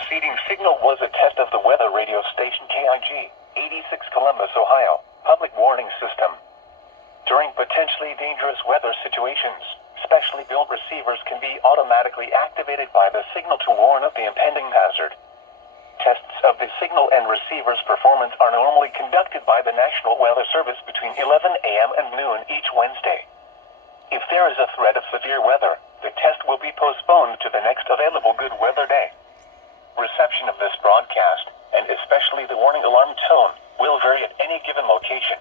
preceding signal was a test of the weather radio station KIG, 86 Columbus, Ohio, public warning system. During potentially dangerous weather situations, specially built receivers can be automatically activated by the signal to warn of the impending hazard. Tests of the signal and receiver's performance are normally conducted by the National Weather Service between 11 a.m. and noon each Wednesday. If there is a threat of severe weather, the test will be postponed to the next available good weather day. Reception of this broadcast, and especially the warning alarm tone, will vary at any given location.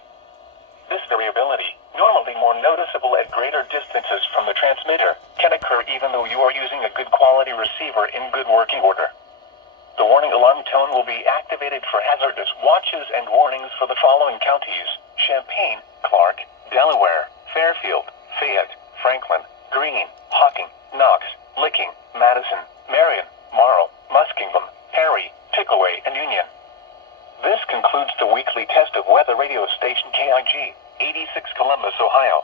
This variability, normally more noticeable at greater distances from the transmitter, can occur even though you are using a good quality receiver in good working order. The warning alarm tone will be activated for hazardous watches and warnings for the following counties: Champaign, Clark, Delaware, Fairfield, Fayette, Franklin, Greene, Hocking, Knox, Licking, Madison, Marion, Morrow, Muskingum, Perry, Pickaway, and Union. This concludes the weekly test of weather radio station KIG, 86 Columbus, Ohio.